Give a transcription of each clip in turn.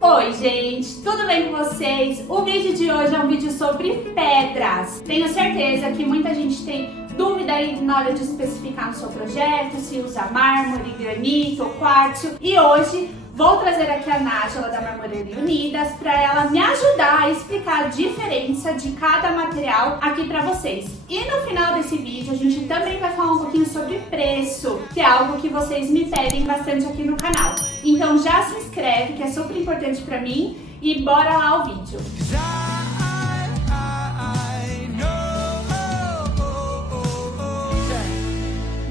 Oi gente, tudo bem com vocês? O vídeo de hoje é um vídeo sobre pedras. Tenho certeza que muita gente tem dúvida aí na hora de especificar no seu projeto, se usa mármore, granito ou quartzo. E hoje vou trazer aqui a Nájila da Marmoraria Unidas para ela me ajudar a explicar a diferença de cada material aqui para vocês. E no final desse vídeo a gente também vai falar um pouquinho sobre preço, que é algo que vocês me pedem bastante aqui no canal. Então já se inscreve, que é super importante para mim, e bora lá ao vídeo.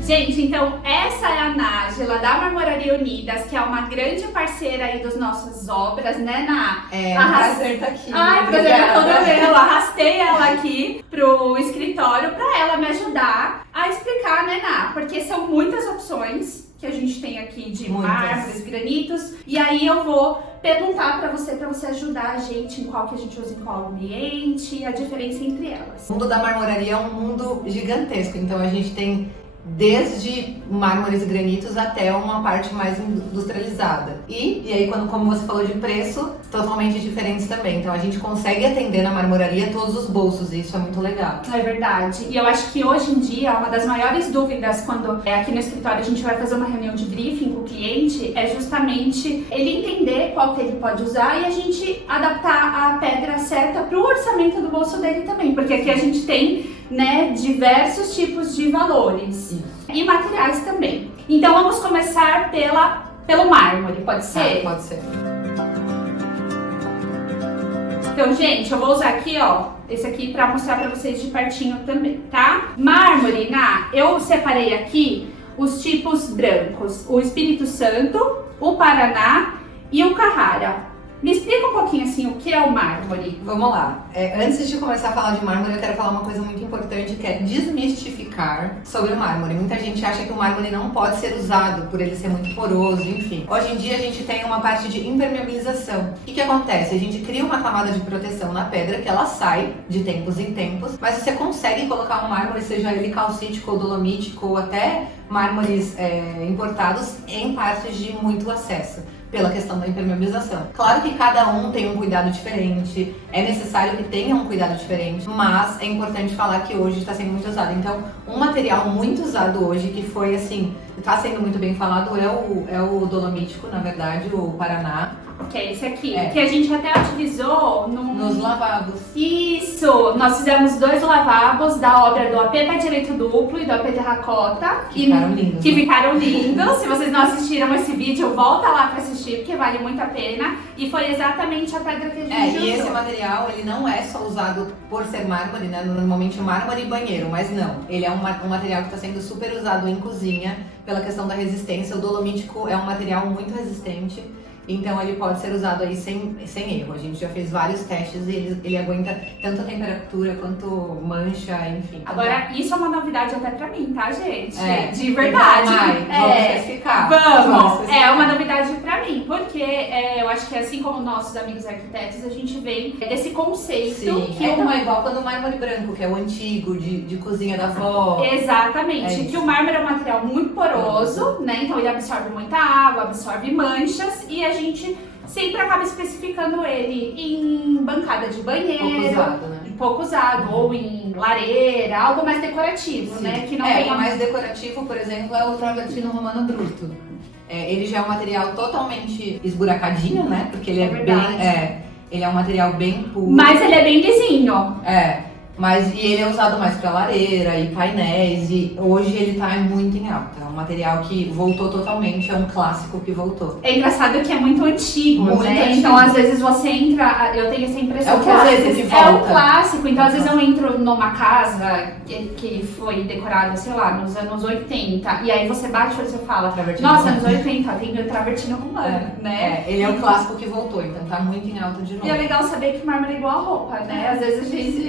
Gente, então essa é a Nájila da Marmoraria Unidas, que é uma grande parceira aí das nossas obras, né, Ná? É, um prazer estar aqui. Ai, prazer é todo meu. Eu arrastei ela aqui pro escritório pra ela me ajudar a explicar, né, Ná? Porque são muitas opções que a gente tem aqui de mármores, granitos, e aí eu vou perguntar pra você ajudar a gente em qual que a gente usa em qual ambiente, a diferença entre elas. O mundo da marmoraria é um mundo gigantesco, então a gente tem desde mármores e granitos até uma parte mais industrializada. E aí, como você falou de preço, totalmente diferentes também. Então a gente consegue atender na marmoraria todos os bolsos, e isso é muito legal. É verdade. E eu acho que hoje em dia, uma das maiores dúvidas quando aqui no escritório a gente vai fazer uma reunião de briefing com o cliente é justamente ele entender qual que ele pode usar e a gente adaptar a pedra certa para o orçamento do bolso dele também. Porque aqui a gente tem, né, diversos tipos de valores e materiais também. Então vamos começar pelo mármore, pode ser? Pode ser. Então, gente, eu vou usar aqui, ó, esse aqui pra mostrar pra vocês de pertinho também, tá? Mármore, eu separei aqui os tipos brancos, o Espírito Santo, o Paraná e o Carrara. Me explica um pouquinho assim o que é o mármore. Vamos lá. Antes de começar a falar de mármore, eu quero falar uma coisa muito importante, que é desmistificar sobre o mármore. Muita gente acha que o mármore não pode ser usado por ele ser muito poroso, enfim. Hoje em dia a gente tem uma parte de impermeabilização. O que acontece? A gente cria uma camada de proteção na pedra que ela sai de tempos em tempos, mas você consegue colocar um mármore, seja ele calcítico ou dolomítico ou até mármores importados, em partes de muito acesso, pela questão da impermeabilização. Claro que cada um tem um cuidado diferente, é necessário que tenha um cuidado diferente, mas é importante falar que hoje está sendo muito usado. Então, um material muito usado hoje, que foi assim, está sendo muito bem falado, é o dolomítico, na verdade, o Paraná. Que é esse aqui, que a gente até utilizou nos lavabos. Isso! Nós fizemos 2 lavabos da obra do AP Pé Direito Duplo e do AP Terracota. Ficaram lindos. Que ficaram lindos. Se vocês não assistiram esse vídeo, volta lá pra assistir, porque vale muito a pena. E foi exatamente a pedra que a gente usou. E esse material, ele não é só usado por ser mármore, né? Normalmente mármore e banheiro, mas não. Ele é um material que está sendo super usado em cozinha, pela questão da resistência. O dolomítico é um material muito resistente, então ele pode ser usado aí sem erro. A gente já fez vários testes e ele aguenta tanto a temperatura quanto mancha, enfim. Agora, isso é uma novidade até pra mim, tá, gente? De verdade. Vamos especificar. Vamos! É uma novidade pra mim, porque eu acho que assim como nossos amigos arquitetos, a gente vem desse conceito. Sim, que não é igual quando o mármore branco, que é o antigo, de cozinha da avó. Exatamente, que o mármore é um material muito poroso, né? Então ele absorve muita água, absorve manchas, e a gente sempre acaba especificando ele em bancada de banheiro, pouco usado, ou em lareira, algo mais decorativo, né? Que não tem o mais decorativo, por exemplo, é o travertino romano bruto. Ele já é um material totalmente esburacadinho, né? Porque ele ele é um material bem puro. Mas ele é bem lisinho. E ele é usado mais para lareira e painéis, e hoje ele tá muito em alta. É um material que voltou totalmente, é um clássico que voltou. É engraçado que é muito antigo, né? Antigo. Então às vezes você entra, eu tenho essa impressão que às vezes é o clássico, então às vezes eu entro numa casa que foi decorada, sei lá, nos anos 80, e aí você bate e você fala, nossa, anos 80, tem o travertino romano, né? Ele é o clássico que voltou, então tá muito em alta de novo. E é legal saber que mármore é igual a roupa, né? Às vezes a gente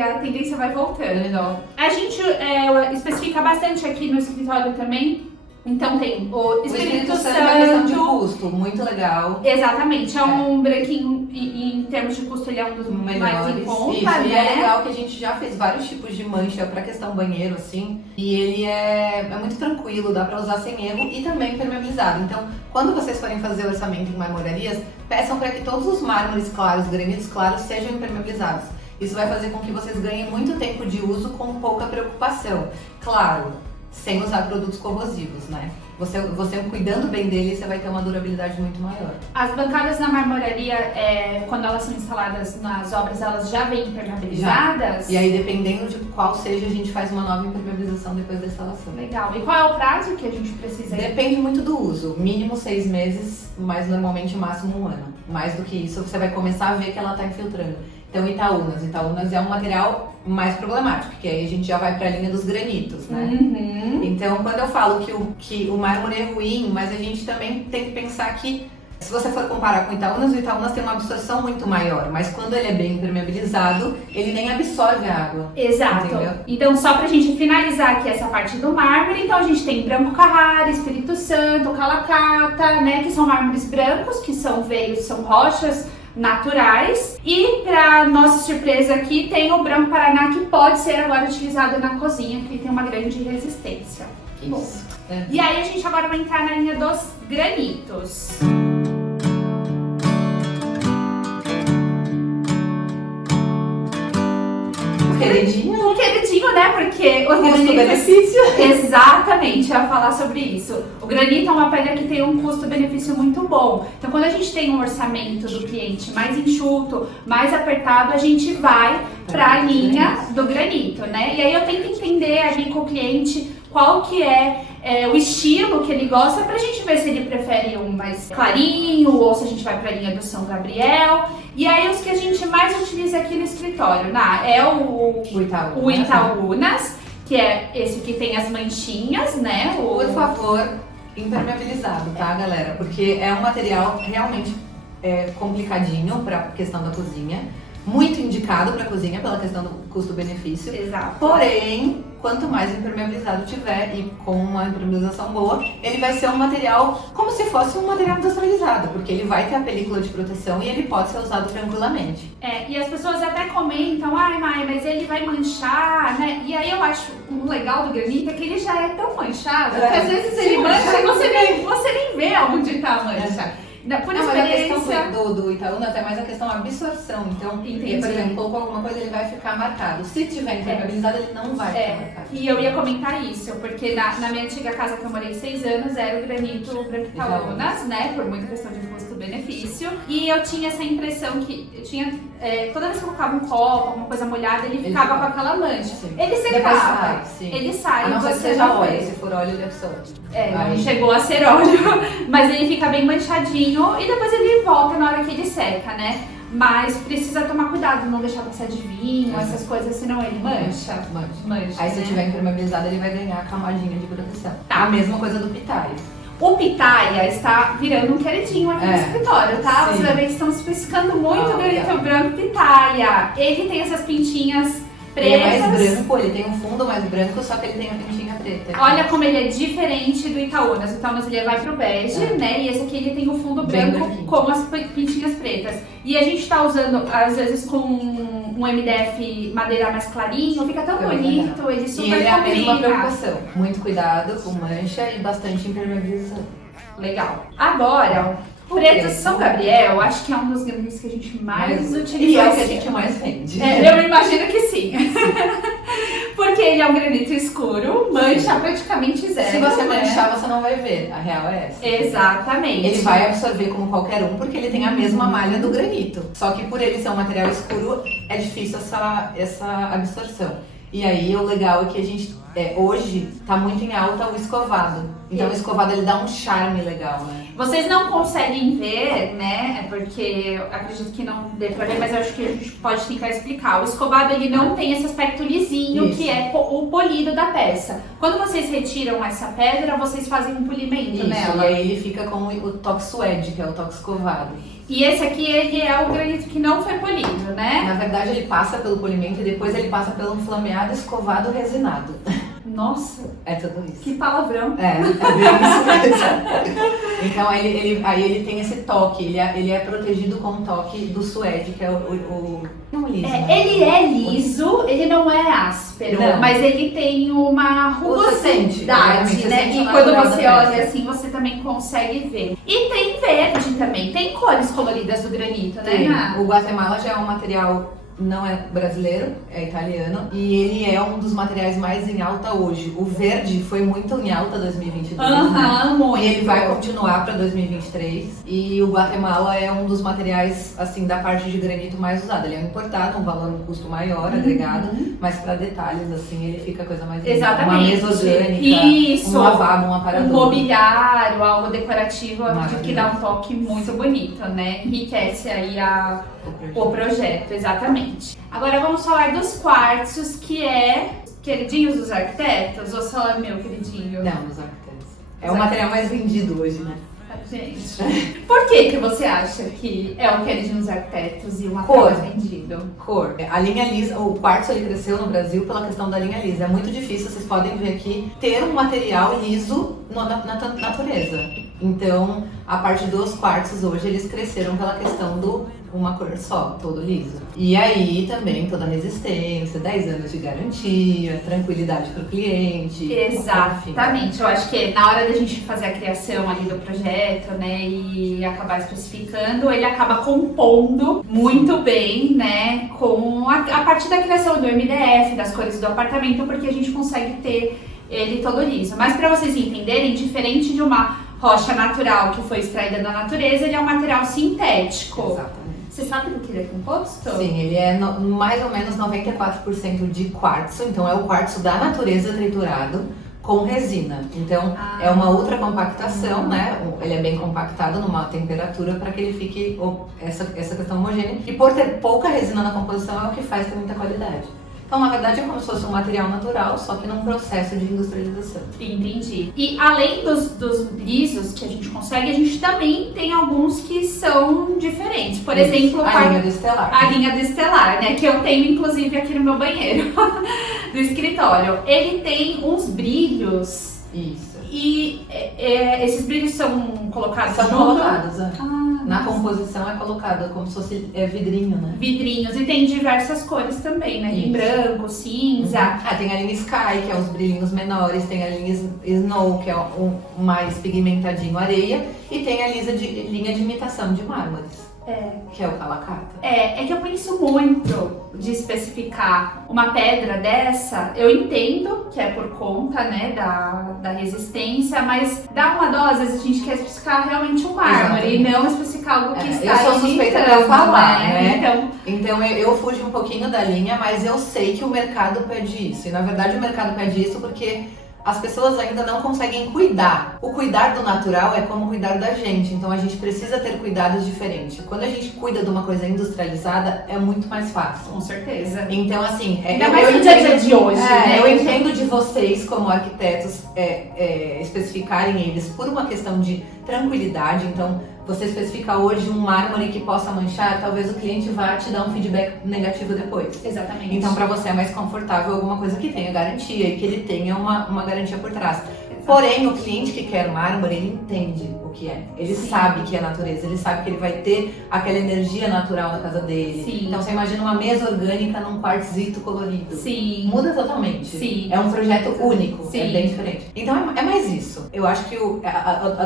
a tendência vai voltando. A gente especifica bastante aqui no escritório também Então tem o Espírito Santo é uma questão de Santo. custo, muito legal. Exatamente, é um branquinho em termos de custo, ele é um dos mais em conta, Isso, né? E é legal que a gente já fez vários tipos de mancha pra questão banheiro, assim. E ele é muito tranquilo, dá pra usar sem erro e também impermeabilizado. Então, quando vocês forem fazer orçamento em marmorarias, peçam para que todos os mármores claros, granitos claros, sejam impermeabilizados. Isso vai fazer com que vocês ganhem muito tempo de uso com pouca preocupação. Claro, sem usar produtos corrosivos, né? Você cuidando bem dele, você vai ter uma durabilidade muito maior. As bancadas na marmoraria, quando elas são instaladas nas obras, elas já vêm impermeabilizadas? E aí, dependendo de qual seja, a gente faz uma nova impermeabilização depois da instalação. Legal. E qual é o prazo que a gente precisa? Depende muito do uso. Mínimo 6 meses, mas normalmente máximo 1 ano. Mais do que isso, você vai começar a ver que ela está infiltrando. Então, Itaúnas é um material mais problemático, que aí a gente já vai para a linha dos granitos, né? Uhum. Então, quando eu falo que o mármore é ruim, mas a gente também tem que pensar que, se você for comparar com o Itaúnas tem uma absorção muito maior, mas quando ele é bem impermeabilizado, ele nem absorve a água. Exato. Entendeu? Então, só pra gente finalizar aqui essa parte do mármore, então a gente tem Branco Carrara, Espírito Santo, Calacata, né, que são mármores brancos, que são veios, são rochas naturais. E para nossa surpresa aqui, tem o Branco Paraná, que pode ser agora utilizado na cozinha, porque tem uma grande resistência. Isso. E aí a gente agora vai entrar na linha dos granitos. Queridinho. O queridinho, né? Porque o Custo-benefício. Exatamente, eu ia falar sobre isso. O granito é uma pedra que tem um custo-benefício muito bom. Então, quando a gente tem um orçamento do cliente mais enxuto, mais apertado, a gente vai para a linha do granito, né? E aí eu tento entender ali com o cliente qual que é o estilo que ele gosta, pra gente ver se ele prefere um mais clarinho ou se a gente vai pra linha do São Gabriel. E aí os que a gente mais utiliza aqui no escritório, é o Itaúnas, que é esse que tem as manchinhas, né? Por favor, impermeabilizado, tá, galera? Porque é um material realmente complicadinho pra questão da cozinha. Muito indicado para cozinha pela questão do custo-benefício. Exato. Porém, quanto mais impermeabilizado tiver e com uma impermeabilização boa, ele vai ser um material como se fosse um material industrializado, porque ele vai ter a película de proteção e ele pode ser usado tranquilamente. E as pessoas até comentam, ai Mai, mas ele vai manchar, né? E aí eu acho o legal do granito é que ele já é tão manchado que às vezes ele mancha e você nem vê onde tá a mancha. Por mas a experiência... questão do Itaúna é mais a questão da absorção. Então, por exemplo, colocou alguma coisa, ele vai ficar marcado. Se tiver impermeabilizado, ele não vai ficar marcado. E eu ia comentar isso, porque na minha antiga casa que eu morei 6 anos, era o granito Branco Itaúnas, né? Por muita questão de custo-benefício. E eu tinha essa impressão que toda vez que eu colocava um copo, alguma coisa molhada, ele ficava com aquela mancha. Sim. Ele secava. Ele sai. A não ser que seja óleo. Se for óleo, ele absorve. Não chegou a ser óleo, mas ele fica bem manchadinho e depois ele volta na hora que ele seca, né? Mas precisa tomar cuidado, não deixar passar de vinho, essas coisas, senão ele mancha. Aí se tiver impermeabilizado, ele vai ganhar a camadinha de proteção. A mesma coisa do pitaia. O pitaia está virando um queridinho aqui no escritório, tá? Sim. Você vai ver que estão especificando muito o granito branco pitaia. Ele tem essas pintinhas pretas. Ele é mais branco, ele tem um fundo mais branco, só que ele tem a pintinha preta. Olha como ele é diferente do Itaúnas. O Itaúnas ele vai pro bege, né? E esse aqui ele tem o fundo branco com as pintinhas pretas. E a gente tá usando, às vezes, com um MDF madeira mais clarinho, fica tão bonito, ele super combina. E ele é a mesma preocupação. Muito cuidado com mancha e bastante impermeabilização. Legal. Agora, o preto São Gabriel, acho que é um dos granitos que a gente mais utiliza. E é o que a gente mais vende. Eu imagino que sim. Porque ele é um granito escuro, mancha praticamente zero. Se você manchar, você não vai ver. A real é essa. Exatamente. Ele vai absorver como qualquer um, porque ele tem a mesma malha do granito. Só que por ele ser um material escuro, é difícil essa absorção. E aí, o legal é que a gente, hoje, tá muito em alta o escovado. Então, o escovado, ele dá um charme legal, né? Vocês não conseguem ver, né? Porque eu acredito que não dê pra ver, mas eu acho que a gente pode tentar explicar. O escovado, ele não tem esse aspecto lisinho, que é o polido da peça. Quando vocês retiram essa pedra, vocês fazem um polimento nela. E aí ele fica com o toque suede, que é o toque escovado. E esse aqui, ele é o granito que não foi polido, né? Na verdade, ele passa pelo polimento e depois ele passa pelo flameado escovado resinado. Nossa, É tudo isso. que palavrão. É bem isso mesmo. Então aí ele tem esse toque, ele é protegido com o toque do suede, que é não liso, né? Ele é liso, ele não é áspero, Não. mas ele tem uma Você sente, rugosidade, você né? sente E o quando natural você da olha peça. assim, você também consegue ver. E tem verde também, tem cores coloridas do granito, né, Tem. Ná? O Guatemala já é um material, não é brasileiro, é italiano, e ele é um dos materiais mais em alta hoje. O verde foi muito em alta 2022, né? Aham, muito. E ele vai continuar para 2023. E o Guatemala é um dos materiais, assim, da parte de granito mais usado. Ele é importado, um valor, um custo maior, agregado, mas para detalhes, assim, ele fica a coisa mais linda. Exatamente. Uma mesa orgânica, Isso. um lavabo, um aparador. Um mobiliário, algo decorativo, eu acredito que dá um Maravilhoso. toque muito bonito, né? Enriquece aí O o projeto, exatamente. Agora vamos falar dos quartzos, que é queridinhos dos arquitetos, ou só é meu queridinho? Não, os arquitetos. É o material mais vendido hoje, né? Gente, por que você acha que é o queridinho dos arquitetos e uma Cor. cor vendido? Cor. A linha lisa, o quartzo ele cresceu no Brasil pela questão da linha lisa. É muito difícil, vocês podem ver aqui, ter um material liso na natureza. Então, a parte dos quartzos hoje, eles cresceram pela questão do uma cor só, todo liso. E aí também toda a resistência, 10 anos de garantia, tranquilidade para o cliente. Enfim. Exatamente, eu acho que na hora da gente fazer a criação ali do projeto, né, e acabar especificando, ele acaba compondo muito bem, né, com a partir da criação do MDF, das cores do apartamento, porque a gente consegue ter ele todo liso. Mas para vocês entenderem, diferente de uma rocha natural que foi extraída da natureza, ele é um material sintético. Exatamente. Você sabe do que ele é composto? Sim, ele é mais ou menos 94% de quartzo, então é o quartzo da natureza triturado com resina. Então é uma ultra compactação, né? Ele é bem compactado numa temperatura para que ele fique essa questão homogênea. E por ter pouca resina na composição é o que faz ter muita qualidade. Então, na verdade, é como se fosse um material natural, só que num processo de industrialização. Entendi. E além dos lisos que a gente também tem alguns que são diferentes. Por exemplo, a linha do estelar. A linha do estelar, né? Que eu tenho, inclusive, aqui no meu banheiro do escritório. Ele tem uns brilhos. Isso. E esses brilhos são colocados São junto? colocados, é. Na nossa. composição é colocado como se fosse vidrinho, né? Vidrinhos. E tem diversas cores também, né? Tem Isso. branco, cinza. Tem a linha Sky, que é os brilhinhos menores, tem a linha Snow, que é o mais pigmentadinho areia, e tem a linha de imitação de mármores, que é o Calacata. É que eu penso muito de especificar uma pedra dessa. Eu entendo que é por conta, né, da resistência, mas dá uma dó, às vezes a gente quer especificar realmente um mármore e não especificar algo que está eu sou suspeita imitando, pra falar, né? Então, Então eu fujo um pouquinho da linha, mas eu sei que o mercado pede isso. E na verdade o mercado pede isso porque as pessoas ainda não conseguem cuidar. O cuidar do natural é como cuidar da gente, então a gente precisa ter cuidados diferentes. Quando a gente cuida de uma coisa industrializada, é muito mais fácil. com certeza. Então, assim, Ainda mais no dia a dia de hoje, né? Eu entendo de vocês, como arquitetos, especificarem eles por uma questão de tranquilidade. Então, você especificar hoje um mármore que possa manchar, talvez o cliente vá te dar um feedback negativo depois. Exatamente. Então, para você é mais confortável alguma coisa que tenha garantia e que ele tenha uma garantia por trás. Porém, o cliente que quer mármore, ele entende o que é. Ele sabe que é natureza, ele sabe que ele vai ter aquela energia natural na casa dele. Sim. Então, você imagina uma mesa orgânica num quartzito colorido. Sim. Muda totalmente. Sim. É um projeto único, Sim. é bem diferente. Então, é mais isso. Eu acho que a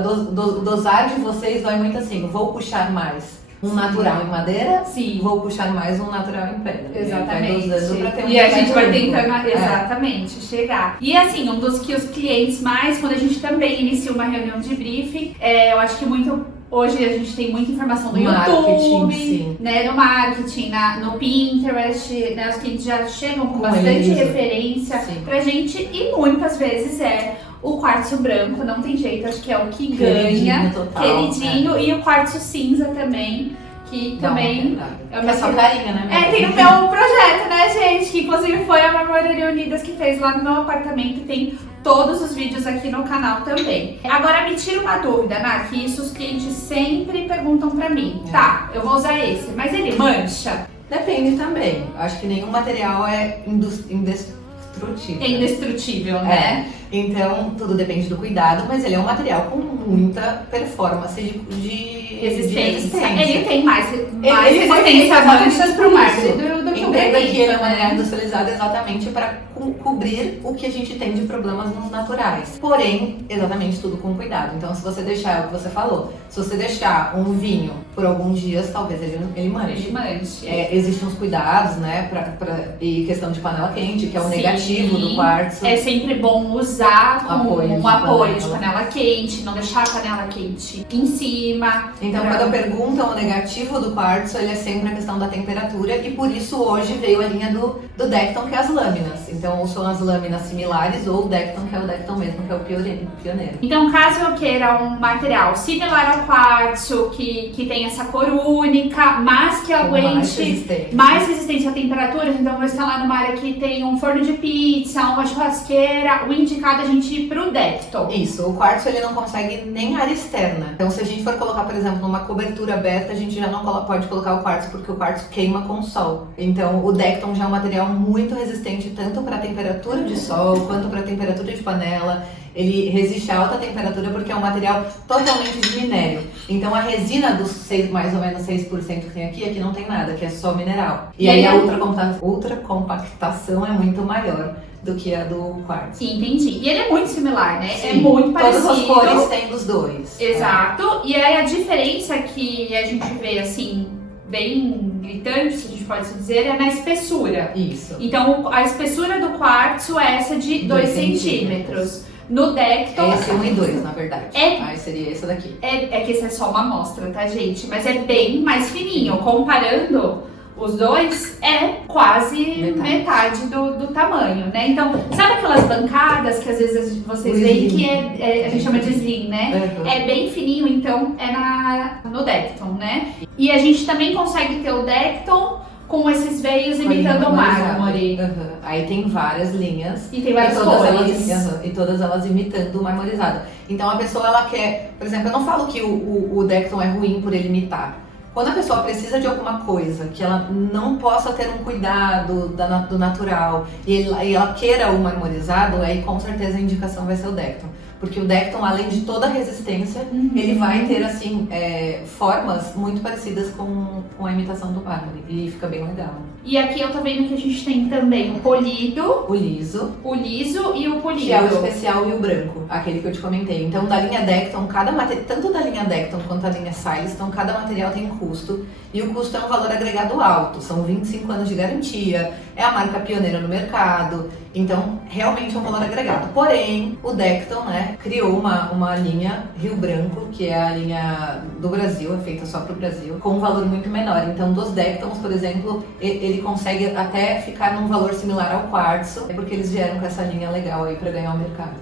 dosar de vocês vai muito assim, vou puxar mais um natural em madeira, Sim. vou puxar mais um natural em pedra. Exatamente. Vai dosando pra ter um E a gente vai projeto único. tentando exatamente chegar. E assim, um dos que os clientes mais, quando a gente também inicia uma reunião de briefing, eu acho que muito hoje a gente tem muita informação no Marketing, YouTube, sim. né, no marketing, no Pinterest, né, os clientes já chegam com Com bastante eles. referência Sim. pra gente e muitas vezes o quartzo branco, não tem jeito, acho que é o que Queridinho ganha, total, queridinho, e o quartzo cinza também, que Dá uma também quebrada. Que é só carinha, né? tem o meu projeto, né, gente? Que inclusive foi a Marmoraria Unidas que fez lá no meu apartamento. Tem todos os vídeos aqui no canal também. Agora me tira uma dúvida, Ná, que isso os clientes sempre perguntam pra mim. Tá, eu vou usar esse, mas ele mancha? Depende também. Acho que nenhum material é indestrutível. É indestrutível, né? Então, tudo depende do cuidado, mas ele é um material com muita performance de Resistência. resistência. Ele tem mais Ele resistência a manchas pro mármore do que o Entenda granito, que ele é um né? material industrializado exatamente para cobrir o que a gente tem de problemas naturais. Porém, exatamente tudo com cuidado. Então, se você deixar, é o que você falou, se você deixar um vinho por alguns dias, talvez ele manche. Ele manche. Existem uns cuidados, né, e questão de panela quente, que é o Sim. negativo do quartzo. É sempre bom usar com um apoio de panela. panela quente, não deixar a panela quente em cima. Então, quando perguntam o negativo do quartzo, ele é sempre a questão da temperatura, e por isso hoje veio a linha do Decton, que é as lâminas. Então, ou são as lâminas similares, ou o Decton, que é o Decton mesmo, que é o pioneiro. Então, caso eu queira um material similar ao quartzo, que tem essa cor única, mas que aguente mais resistência a temperaturas, então vou instalar numa área que tem um forno de pizza, uma churrasqueira, o indicado é a gente ir pro Decton. Isso, o quartzo ele não consegue nem área externa. Então, se a gente for colocar, por exemplo, numa cobertura aberta, a gente já não pode colocar o quartzo, porque o quartzo queima com o sol. Então, o Decton já é um material muito resistente tanto para a temperatura de sol quanto para a temperatura de panela. Ele resiste a alta temperatura porque é um material totalmente de minério. Então a resina dos mais ou menos 6% que tem aqui não tem nada, que é só mineral. E aí a ultracompactação é muito maior do que a do quartzo. Entendi. E ele é muito similar, né? Sim, é muito parecido. Todas as cores tem dos dois. Exato. E aí a diferença que a gente vê assim, bem gritante, se a gente pode dizer, é na espessura. Isso. Então a espessura do quartzo é essa de 2 centímetros. No Decton... Esse é 1 e 2, na verdade. Aí seria esse daqui. É que esse é só uma amostra, tá, gente? Mas é bem mais fininho. Comparando os dois, é quase metade do tamanho, né? Então, sabe aquelas bancadas que às vezes vocês veem que a gente chama de slim, né? Uhum. É bem fininho, então é no Decton, né? E a gente também consegue ter o Decton com esses veios imitando o mármore. Uhum. Aí tem várias linhas. E tem várias cores. E todas elas imitando o marmorizado. Então a pessoa, ela quer... Por exemplo, eu não falo que o Decton é ruim por ele imitar. Quando a pessoa precisa de alguma coisa, que ela não possa ter um cuidado do natural, e ela queira o marmorizado, aí com certeza a indicação vai ser o Decton. Porque o Decton, além de toda a resistência, ele vai ter, assim, formas muito parecidas com a imitação do mármore. E fica bem legal. E aqui eu tô vendo que a gente tem também o polido, o liso e o polido. Que é o especial e o branco, aquele que eu te comentei. Então, da linha Decton, tanto da linha Decton quanto da linha Silestone, cada material tem um custo. E o custo é um valor agregado alto. São 25 anos de garantia, é a marca pioneira no mercado. Então, realmente é um valor agregado. Porém, o Decton, né, criou uma linha Rio Branco, que é a linha do Brasil, é feita só para o Brasil, com um valor muito menor. Então, dos Dectons, por exemplo, ele consegue até ficar num valor similar ao quartzo, porque eles vieram com essa linha legal aí para ganhar o mercado.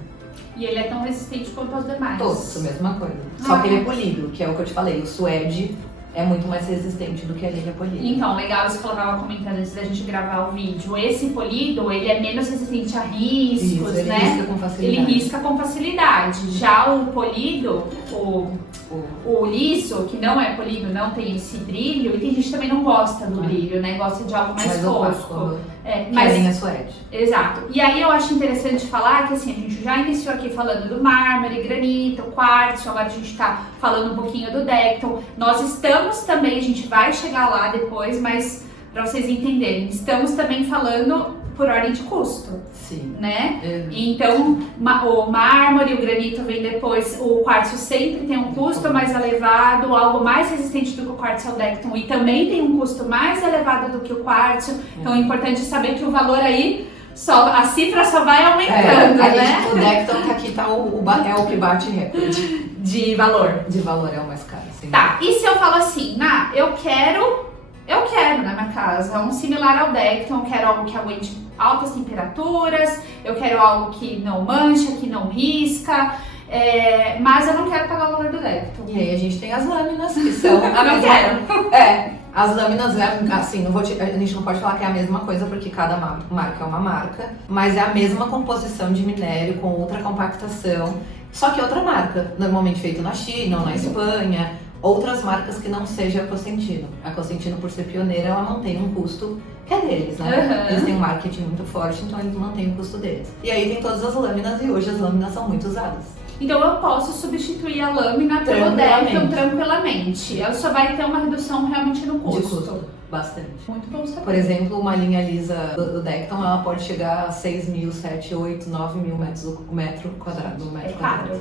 E ele é tão resistente quanto os demais. Todos, a mesma coisa. Só que ele é polido, que é o que eu te falei, o suede é muito mais resistente do que a linha polida. Então, legal isso que eu tava comentando antes da gente gravar o vídeo. Esse polido, ele é menos resistente a riscos, ele né? Risca com facilidade. Ele risca com facilidade. Já o polido, o liso, que não é polido, não tem esse brilho, e tem gente que também não gosta do brilho, né? Gosta de algo mais fosco. Que é a linha suede. Exato. E aí eu acho interessante falar que assim, a gente já iniciou aqui falando do mármore, granito, quartzo, agora a gente tá falando um pouquinho do Decton. Nós estamos também, a gente vai chegar lá depois, mas para vocês entenderem, estamos também falando por ordem de custo. Sim. Né? Então, o mármore, o granito vem depois, o quartzo sempre tem um custo mais elevado, algo mais resistente do que o quartzo é o Decton, e também tem um custo mais elevado do que o quartzo. Então é importante saber que o valor aí, a cifra só vai aumentando, né? O Decton aqui tá é o que bate recorde. De valor. De valor é o mais caro, sim. Tá, e se eu falo assim, eu quero na minha casa um similar ao Decton, eu quero algo que aguente altas temperaturas, eu quero algo que não mancha, que não risca, mas eu não quero pagar o valor do Decton. E aí a gente tem as lâminas, que são a não mesma... quero. As lâminas, assim, a gente não pode falar que é a mesma coisa, porque cada marca é uma marca, mas é a mesma composição de minério, com ultracompactação, só que é outra marca, normalmente feito na China ou na Espanha, outras marcas que não seja a Cosentino. A Cosentino, por ser pioneira, ela mantém um custo que é deles, né? Eles têm um marketing muito forte, então eles mantêm o custo deles. E aí tem todas as lâminas e hoje as lâminas são muito usadas. Então eu posso substituir a lâmina pelo Decton tranquilamente. Ela só vai ter uma redução realmente no custo. De custo, bastante. Muito bom saber. Por exemplo, uma linha lisa do Decton, ela pode chegar a 6 mil, 7, 8, 9 mil metro quadrado. Caro.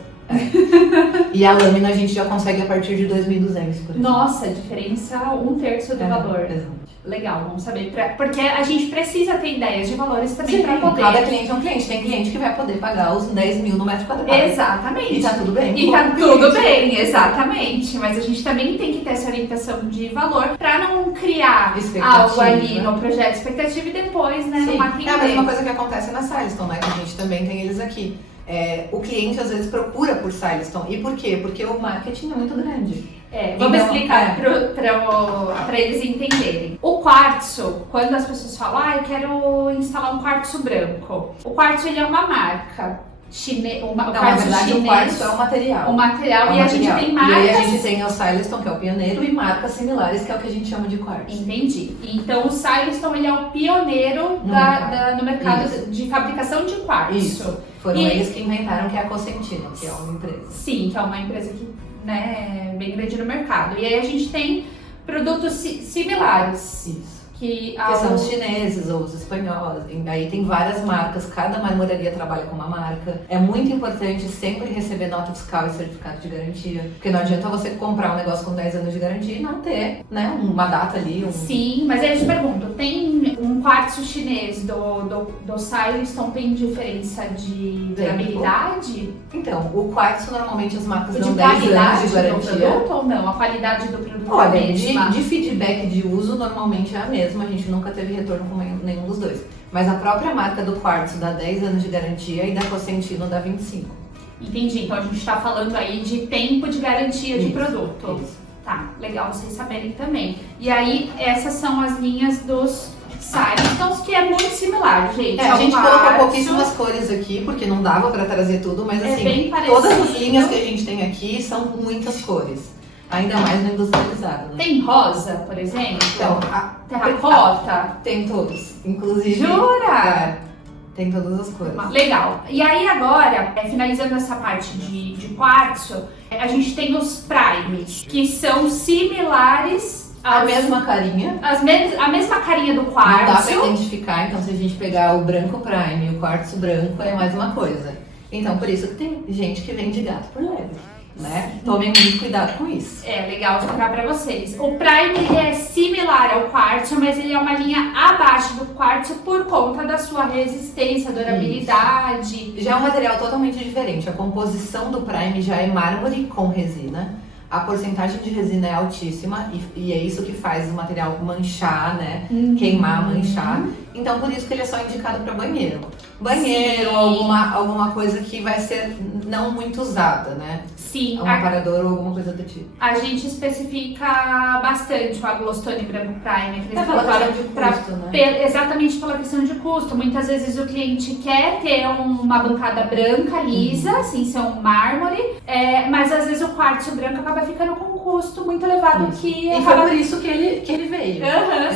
E a lâmina a gente já consegue a partir de 2.200, por exemplo. Nossa, diferença 1/3 do valor. Exatamente. Legal, vamos saber. Porque a gente precisa ter ideias de valores também para poder. Cada cliente é um cliente. Tem cliente que vai poder pagar os 10 mil no metro quadrado. Exatamente. E tá tudo bem. E tá tudo bem, exatamente. Mas a gente também tem que ter essa orientação de valor para não criar algo ali no projeto expectativa e depois, né, não atender. É a mesma coisa que acontece na Silestone, né? Que a gente também tem eles aqui. O cliente às vezes procura por Silestone. E por quê? Porque o marketing é muito grande. Vamos explicar para eles entenderem. O quartzo, quando as pessoas falam, eu quero instalar um quartzo branco. O quartzo ele é uma marca. Na verdade, o quartzo é um material. O material, e a gente tem marcas. E aí a gente tem o Silestone, que é o pioneiro, e marcas similares, que é o que a gente chama de quartzo. Entendi. Então o Silestone ele é o pioneiro no mercado de fabricação de quartzo. Isso. Foram eles que inventaram que é a Cosentino, que é uma empresa. Sim, que é uma empresa que, né, é bem grande no mercado. E aí a gente tem produtos similares. Isso. Que são os chineses ou os espanhóis. Aí tem várias marcas, cada marmoraria trabalha com uma marca. É muito importante sempre receber nota fiscal e certificado de garantia. Porque não adianta você comprar um negócio com 10 anos de garantia e não ter, né, uma data ali. Sim, mas aí eu te pergunto, tem um quartzo chinês do Silestone, tem diferença de durabilidade? Então, o quartzo normalmente as marcas dão 10 anos de garantia. Do produto ou não? A qualidade do produto Olha, é a mesma? de feedback de uso normalmente é a mesma. A gente nunca teve retorno com nenhum dos dois. Mas a própria marca do quartzo dá 10 anos de garantia e da Cosentino dá 25. Entendi. Então a gente está falando aí de tempo de garantia de produto. Isso. Tá, legal vocês saberem também. E aí, essas são as linhas dos Silestones, que é muito similar, gente. A gente colocou pouquíssimas cores aqui, porque não dava pra trazer tudo, mas assim, todas as linhas que a gente tem aqui são muitas cores. Ainda mais no industrializado, né? Tem rosa, por exemplo? Então, terracota? Tem todos, inclusive. Jura? Tem todas as cores. Legal. E aí agora, finalizando essa parte de quartzo, a gente tem os primes, que são similares a mesma carinha. A mesma carinha do quartzo. Não dá pra identificar, então se a gente pegar o branco prime e o quartzo branco, é mais uma coisa. Então, por isso que tem gente que vende gato por lebre. Né? Tomem muito cuidado com isso. É legal explicar pra vocês. O Prime é similar ao quartzo, mas ele é uma linha abaixo do quartzo por conta da sua resistência, durabilidade. Isso. Já é um material totalmente diferente. A composição do Prime já é mármore com resina. A porcentagem de resina é altíssima e é isso que faz o material manchar, né? Queimar, manchar. Então, por isso que ele é só indicado para banheiro. Banheiro, alguma coisa que vai ser não muito usada, né? Sim. Um aparador ou alguma coisa do tipo. A gente especifica bastante o Aglostone Branco Prime. Pela questão de custo, né? Exatamente pela questão de custo. Muitas vezes o cliente quer ter uma bancada branca, lisa, assim, ser um mármore, mas às vezes o quartzo branco acaba ficando com um custo muito elevado que E foi por isso que ele veio.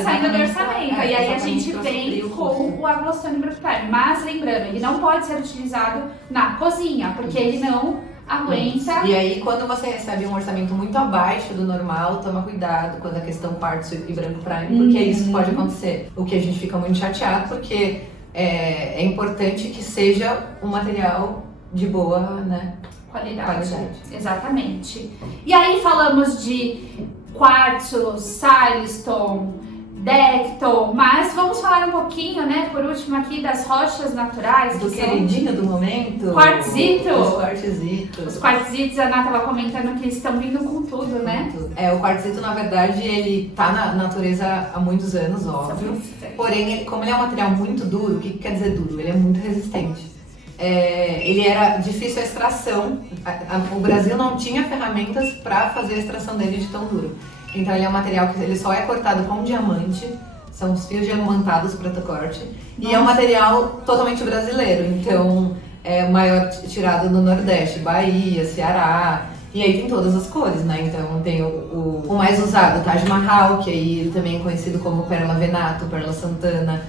Saindo do orçamento. E aí a gente vem com o Aglostone Branco Prime. Mas lembrando, ele não pode ser utilizado na cozinha, porque ele não aguenta. E aí, quando você recebe um orçamento muito abaixo do normal, toma cuidado quando a questão quartzo e branco prime, porque isso pode acontecer. O que a gente fica muito chateado, porque é importante que seja um material de boa, né, qualidade. Exatamente. E aí falamos de quartzo, Silestone, Decton, mas vamos falar um pouquinho, né, por último aqui das rochas naturais. Do queridinho do momento. Quartzito. Os quartzitos. Os quartzitos, a Ana estava comentando que eles estão vindo com tudo, né? O quartzito, na verdade, ele tá na natureza há muitos anos, óbvio. Porém, como ele é um material muito duro, o que quer dizer duro? Ele é muito resistente. Ele era difícil a extração. O Brasil não tinha ferramentas para fazer a extração dele de tão duro. Então ele é um material que ele só é cortado com diamante, são os fios diamantados para corte. E é um material totalmente brasileiro, então é maior tirado no Nordeste, Bahia, Ceará. E aí tem todas as cores, né? Então tem o mais usado, Taj Mahal, que aí ele também é conhecido como Pérola Venato, Pérola Santana,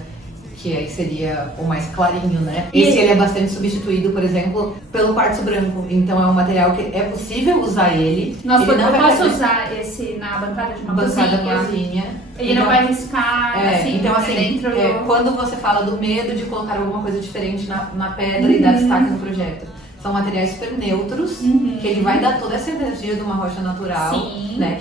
que aí seria o mais clarinho, né? Esse ele é bastante substituído, por exemplo, pelo quartzo branco. Então é um material que é possível usar ele. Nossa, ele eu posso usar esse na bancada de uma cozinha. Ele não vai riscar assim, então, assim, dentro quando você fala do medo de colocar alguma coisa diferente na pedra e dar destaque no projeto. São materiais super neutros, que ele vai dar toda essa energia de uma rocha natural, né?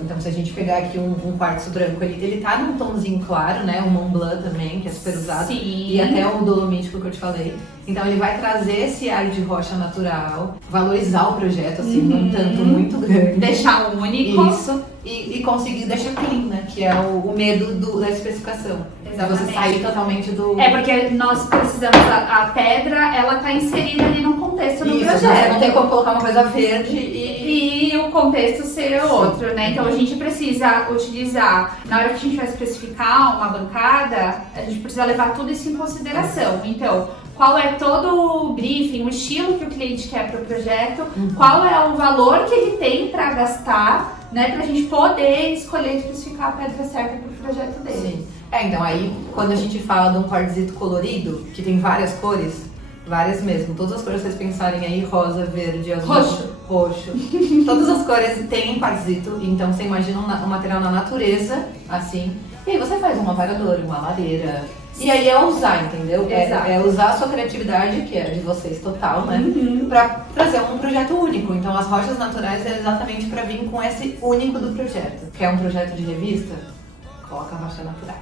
Então, se a gente pegar aqui um quartzo branco, ele tá num tomzinho claro, né? O Mont Blanc também, que é super usado. E até o dolomítico que eu te falei. Então, ele vai trazer esse ar de rocha natural, valorizar o projeto, assim, num tanto muito grande. Deixar único. Isso. E conseguir deixar clean, né? Que é o medo da especificação. Exatamente. Você sair totalmente do... É porque nós precisamos, a pedra, ela tá inserida ali num contexto do projeto. Você não tem como colocar uma coisa verde e o contexto ser outro, né? Então a gente precisa utilizar, na hora que a gente vai especificar uma bancada, a gente precisa levar tudo isso em consideração. Então, qual é todo o briefing, o estilo que o cliente quer para o projeto, qual é o valor que ele tem para gastar, né? Pra gente poder escolher especificar a pedra certa para o projeto dele. Sim. Então aí, quando a gente fala de um quartzito colorido, que tem várias cores, várias mesmo, todas as cores que vocês pensarem aí, rosa, verde, azul, roxo, todas as cores têm quartzito, então você imagina um material na natureza, assim, e aí você faz um aparador, uma lareira, e aí é usar, entendeu? É usar a sua criatividade, que é de vocês total, né? Pra trazer um projeto único. Então as rochas naturais é exatamente pra vir com esse único do projeto. Quer um projeto de revista? Coloca a rocha natural.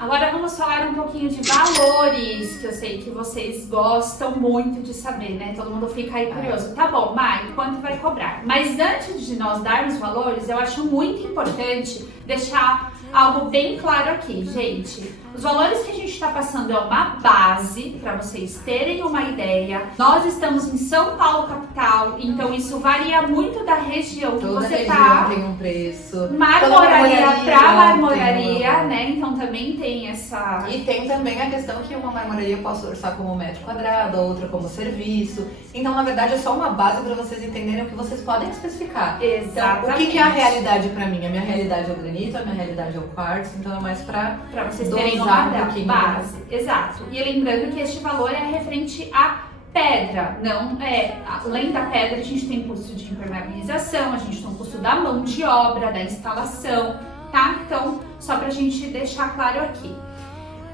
Agora vamos falar um pouquinho de valores, que eu sei que vocês gostam muito de saber, né? Todo mundo fica aí curioso. Tá bom, Mai, quanto vai cobrar? Mas antes de nós darmos valores, eu acho muito importante deixar algo bem claro aqui, gente. Os valores que a gente está passando é uma base para vocês terem uma ideia. Nós estamos em São Paulo, capital, então isso varia muito da região que Toda você região tá. Tem um preço. Marmoraria para marmoraria, né? Então também tem essa... E tem também a questão que uma marmoraria eu posso orçar como metro quadrado, a outra como serviço. Então, na verdade, é só uma base para vocês entenderem o que vocês podem especificar. Exatamente. Então, o que é a realidade para mim? A minha realidade é o granito, a minha realidade é o quartzo, então é mais para vocês terem uma base. Exato. E lembrando que este valor é referente à pedra, não é, além da pedra a gente tem custo de impermeabilização, a gente tem um custo da mão de obra, da instalação, tá? Então, só pra gente deixar claro aqui.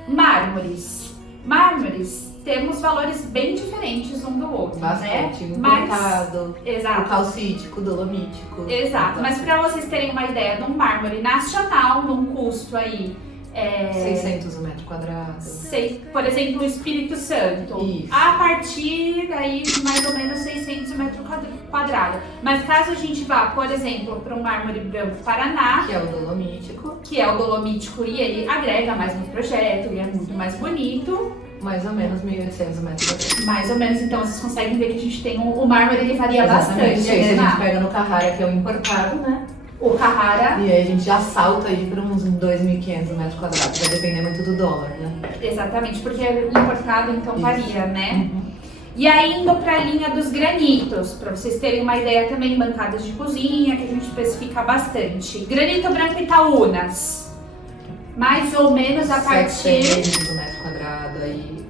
Mármores, temos valores bem diferentes um do outro, bastante, né? Importado, exato. O calcítico, dolomítico. Exato, mas pra vocês terem uma ideia, de um mármore nacional, num custo aí 600 um metro quadrado. Por exemplo, o Espírito Santo. Isso. A partir daí de mais ou menos 600 metros quadrados. Mas caso a gente vá, por exemplo, para um mármore branco Paraná, que é o dolomítico, e ele agrega mais no projeto, ele é muito mais bonito. Mais ou menos 1.800 metros quadrados. Mais ou menos, então vocês conseguem ver que a gente tem o mármore, ele varia bastante. E aí a gente pega no Carrara, que é o importado, né? O Carrara. E aí a gente já salta aí para uns 2.500 metros quadrados, vai depender muito do dólar, né? Exatamente, porque é importado, então varia, né? E aí indo para a linha dos granitos, para vocês terem uma ideia também, bancadas de cozinha, que a gente especifica bastante. Granito branco Itaúnas, mais ou menos a partir... 700 metros quadrados aí.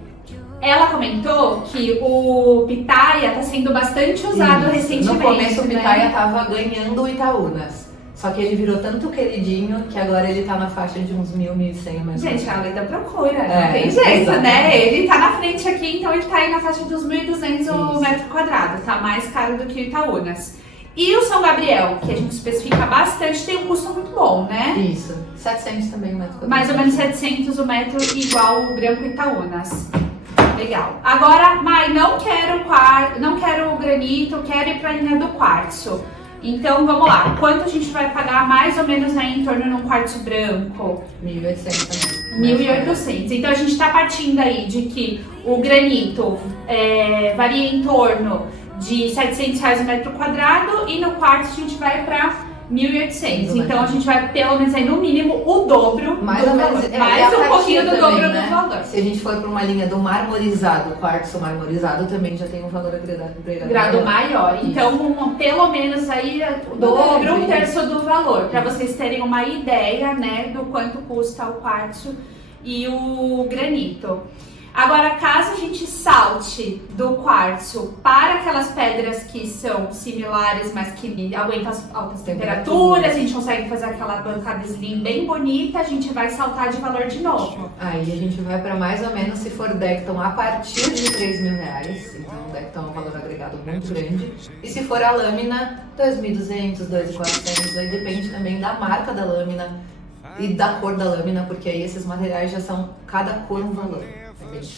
Ela comentou que o pitaia está sendo bastante usado recentemente. No começo o pitaia né? estava ganhando o Itaúnas. Só que ele virou tanto queridinho que agora ele tá na faixa de uns 1.000, 1.100 mais. Gente, a lei da procura, não tem jeito, né? Ele tá na frente aqui, então ele tá aí na faixa dos 1.200 o metro quadrado, tá mais caro do que o Itaúnas. E o São Gabriel, que a gente especifica bastante, tem um custo muito bom, né? Isso, 700 também o metro quadrado. Mais ou menos 700 o metro, igual o branco Itaúnas. Legal. Agora, Mai, não quero o granito, quero ir pra linha do quartzo. Então, vamos lá. Quanto a gente vai pagar mais ou menos aí em torno de um quartzo branco? 1.800. 1.800. Então, a gente está partindo aí de que o granito varia em torno de R$700 o metro quadrado e no quartzo a gente vai para 1.800. Então a gente vai pelo menos aí no mínimo o dobro mais do ou menos, valor. e Mais a um pouquinho do fatia dobro também, né? do valor. Se a gente for para uma linha do marmorizado, quartzo marmorizado, também já tem um valor agregado Grado maior. Então, pelo menos aí o dobro, um terço do valor, para vocês terem uma ideia, né, do quanto custa o quartzo e o granito. Agora, caso a gente salte do quartzo para aquelas pedras que são similares, mas que aguentam as altas temperaturas, a gente consegue fazer aquela bancada slim bem bonita, a gente vai saltar de valor de novo. Aí a gente vai para mais ou menos, se for Decton, a partir de R$3.000. Então, o Decton é um valor agregado muito grande. E se for a lâmina, 2.200, 2.400. Aí depende também da marca da lâmina e da cor da lâmina, porque aí esses materiais já são cada cor um valor.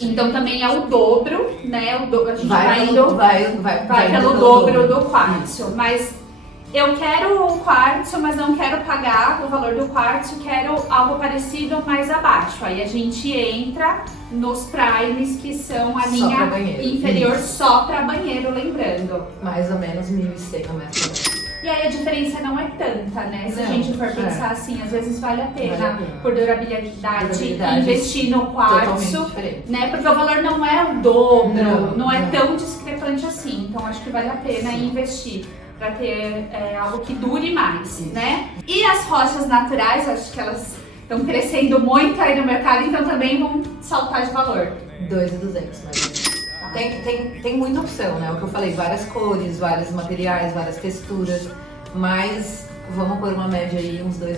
Então também é o dobro, né? A gente vai pelo indo dobro do quartzo. Mas eu quero o quartzo, mas não quero pagar o valor do quartzo, quero algo parecido mais abaixo. Aí a gente entra nos primes, que são a linha inferior só para banheiro, lembrando. Mais ou menos 1.100 a metro. E aí a diferença não é tanta, né? Se a gente for pensar assim, às vezes vale a pena, por durabilidade, investir no quartzo, né? Porque o valor não é o dobro, não é tão discrepante assim. Então acho que vale a pena investir para ter algo que dure mais, né? E as rochas naturais, acho que elas estão crescendo muito aí no mercado, então também vão saltar de valor. 2.200 mais ou menos. Tem muita opção, né? O que eu falei, várias cores, vários materiais, várias texturas, mas vamos pôr uma média aí, uns 2.200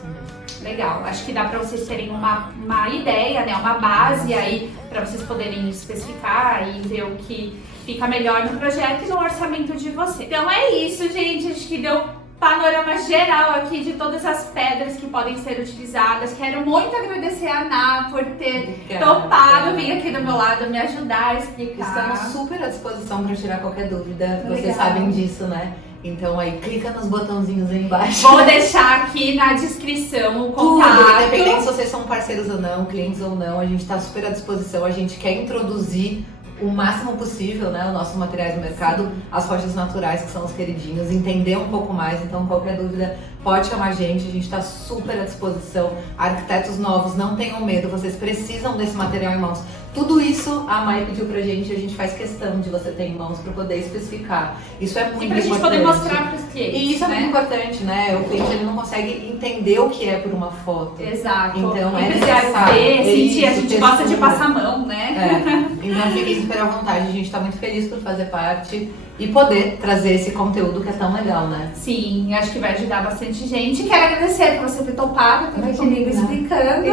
também. Legal, acho que dá para vocês terem uma ideia, né? Uma base aí para vocês poderem especificar e ver o que fica melhor no projeto e no orçamento de vocês. Então é isso, gente, acho que deu panorama geral aqui de todas as pedras que podem ser utilizadas. Quero muito agradecer a Ná por ter topado vir aqui do meu lado, me ajudar a explicar. Estamos super à disposição para tirar qualquer dúvida, vocês sabem disso, né? Então aí, clica nos botãozinhos aí embaixo. Vou deixar aqui na descrição o contato. Tudo, independente se vocês são parceiros ou não, clientes ou não, a gente está super à disposição, a gente quer introduzir o máximo possível, né, os nossos materiais no mercado, as rochas naturais, que são os queridinhos, entender um pouco mais. Então qualquer dúvida pode chamar a gente está super à disposição. Arquitetos novos, não tenham medo, vocês precisam desse material em mãos. Tudo isso a Mai pediu pra gente, a gente faz questão de você ter em mãos para poder especificar. Isso é muito importante. E pra gente poder mostrar pros clientes. E isso é muito importante, né? O cliente ele não consegue entender o que é por uma foto. Exato. Então é necessário ver, sentir, a gente gosta de passar a mão, né? Então fiquem super à vontade, a gente tá muito feliz por fazer parte e poder trazer esse conteúdo que é tão legal, né? Sim, acho que vai ajudar bastante gente. Quero agradecer por você ter topado, estar aqui comigo explicando.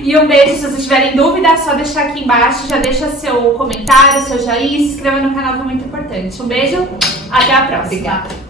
E um beijo, se vocês tiverem dúvida, é só deixar aqui embaixo, já deixa seu comentário, seu joinha, se inscreva no canal que é muito importante. Um beijo, até a próxima. Obrigada.